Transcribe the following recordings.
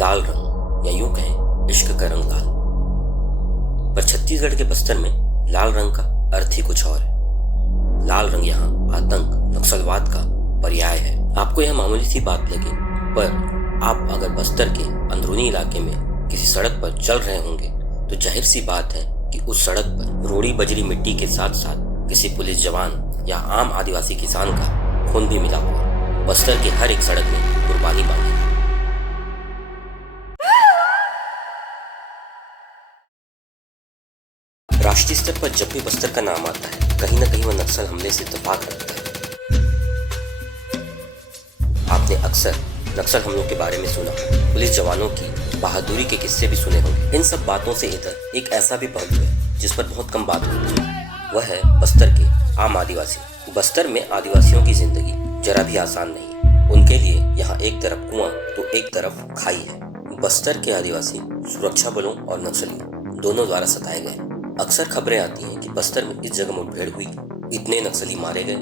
लाल रंग या यूं कहें इश्क का रंग लाल। पर छत्तीसगढ़ के बस्तर में लाल रंग का अर्थ ही कुछ और है। लाल रंग यहाँ आतंक नक्सलवाद का पर्याय है। आपको यह मामूली सी बात लगे, पर आप अगर बस्तर के अंदरूनी इलाके में किसी सड़क पर चल रहे होंगे तो जाहिर सी बात है कि उस सड़क पर रोड़ी बजरी मिट्टी के साथ साथ किसी पुलिस जवान या आम आदिवासी किसान का खून भी मिला हुआ। बस्तर की हर एक सड़क में कुर्बानी मांगी। राष्ट्रीय स्तर पर जब भी बस्तर का नाम आता है, कहीं न कहीं वह नक्सल हमले से इत्तेफाक रखता है। आपने अक्सर नक्सल हमलों के बारे में सुना, पुलिस जवानों की बहादुरी के किस्से भी सुने होंगे। इन सब बातों से इधर एक ऐसा भी पहलू है जिस पर बहुत कम बात होती है, वह है बस्तर के आम आदिवासी। बस्तर में आदिवासियों की जिंदगी जरा भी आसान नहीं। उनके लिए यहाँ एक तरफ कुआं तो एक तरफ खाई है। बस्तर के आदिवासी सुरक्षा बलों और नक्सलियों दोनों द्वारा सताए गए। अक्सर खबरें आती हैं कि बस्तर में इस जगह मुठभेड़ हुई, इतने नक्सली मारे गए,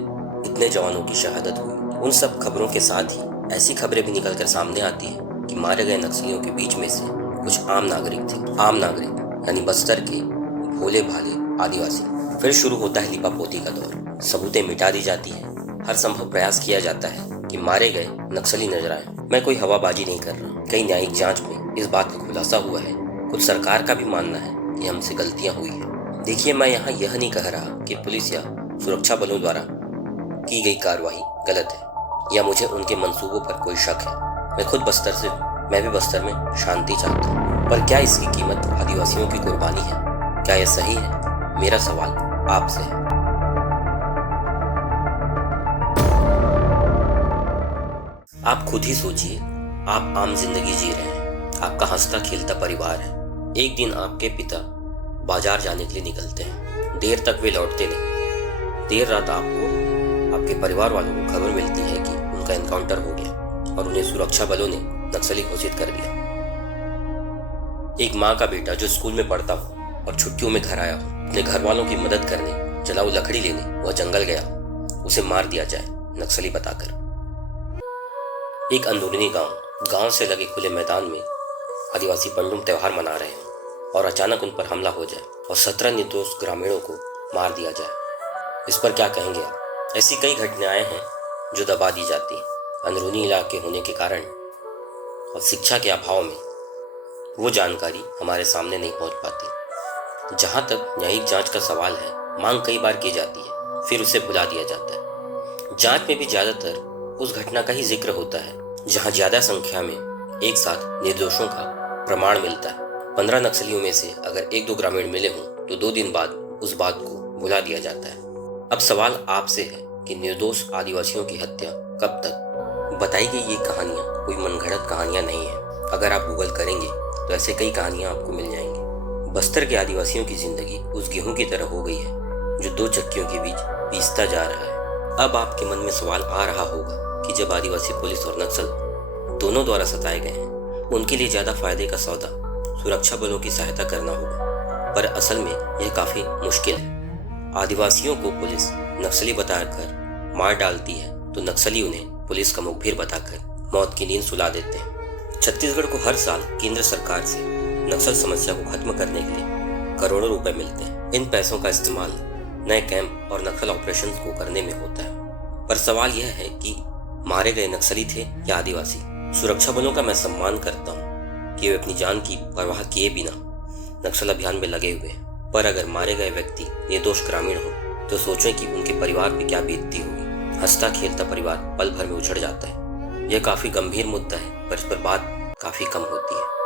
इतने जवानों की शहादत हुई। उन सब खबरों के साथ ही ऐसी खबरें भी निकलकर सामने आती हैं कि मारे गए नक्सलियों के बीच में से कुछ आम नागरिक थे। आम नागरिक यानी बस्तर के भोले भाले आदिवासी। फिर शुरू होता है लिपापोती का दौर। सबूतें मिटा दी जाती है, हर संभव प्रयास किया जाता है कि मारे गए नक्सली नजर आए। मैं कोई हवाबाजी नहीं कर रहा। कई न्यायिक जांच में इस बात का खुलासा हुआ है। खुद सरकार का भी मानना है कि हमसे गलतियां हुई है। देखिए, मैं यहाँ यह नहीं कह रहा कि पुलिस या सुरक्षा बलों द्वारा की गई कार्रवाई गलत है या मुझे उनके मंसूबों पर कोई शक है। मैं खुद बस्तर से हूँ, मैं भी बस्तर में शांति चाहता हूँ। पर क्या इसकी कीमत आदिवासियों की कुर्बानी है? क्या यह सही है? मेरा सवाल आपसे है। आप खुद ही सोचिए, आप आम जिंदगी जी रहे हैं, आपका हंसता खेलता परिवार है। एक दिन आपके पिता बाजार जाने के लिए निकलते हैं, देर तक वे लौटते नहीं। देर रात आपको आपके परिवार वालों को खबर मिलती है कि उनका एनकाउंटर हो गया और उन्हें सुरक्षा बलों ने नक्सली घोषित कर दिया। एक माँ का बेटा जो स्कूल में पढ़ता हो और छुट्टियों में घर आया हो, अपने घर वालों की मदद करने, जलाऊ लकड़ी लेने वह जंगल गया, उसे मार दिया जाए नक्सली बताकर। एक अंदरूनी गांव से लगे खुले मैदान में आदिवासी पंडुम त्योहार मना रहे हैं और अचानक उन पर हमला हो जाए और 17 निर्दोष ग्रामीणों को मार दिया जाए। इस पर क्या कहेंगे आप? ऐसी कई घटनाएं हैं जो दबा दी जाती हैं अंदरूनी इलाके होने के कारण और शिक्षा के अभाव में वो जानकारी हमारे सामने नहीं पहुंच पाती। जहां तक न्यायिक जांच का सवाल है, मांग कई बार की जाती है, फिर उसे भुला दिया जाता है। जांच में भी ज्यादातर उस घटना का ही जिक्र होता है जहां ज्यादा संख्या में एक साथ निर्दोषों का प्रमाण मिलता है। 15 नक्सलियों में से अगर 1-2 ग्रामीण मिले हों तो 2 दिन बाद उस बात को भुला दिया जाता है। अब सवाल आपसे है कि निर्दोष आदिवासियों की हत्या कब तक? बताई गई ये कहानियां कोई मनगढ़ंत कहानियां नहीं है। अगर आप गूगल करेंगे तो ऐसे कई कहानियां आपको मिल जाएंगी। बस्तर के आदिवासियों की जिंदगी उस गेहूं की तरह हो गई है जो 2 चक्कियों के बीच पीसता जा रहा है। अब आपके मन में सवाल आ रहा होगा कि जब आदिवासी पुलिस और नक्सल दोनों द्वारा सताए गए हैं, उनके लिए ज्यादा फायदे का सौदा सुरक्षा बलों की सहायता करना होगा। पर असल में यह काफी मुश्किल है। आदिवासियों को पुलिस नक्सली बताकर मार डालती है तो नक्सली उन्हें पुलिस का मुखबिर बताकर मौत की नींद सुला देते हैं। छत्तीसगढ़ को हर साल केंद्र सरकार से नक्सल समस्या को खत्म करने के लिए करोड़ों रुपए मिलते हैं। इन पैसों का इस्तेमाल नए कैंप और नक्सल ऑपरेशन को करने में होता है। पर सवाल यह है कि मारे गए नक्सली थे या आदिवासी? सुरक्षा बलों का मैं सम्मान करता हूँ कि वे अपनी जान की परवाह किए बिना नक्सल अभियान में लगे हुए हैं। पर अगर मारे गए व्यक्ति निर्दोष ग्रामीण हो तो सोचें कि उनके परिवार पे क्या बीतती होगी। हंसता खेलता परिवार पल भर में उजड़ जाता है। यह काफी गंभीर मुद्दा है, पर इस पर बात काफी कम होती है।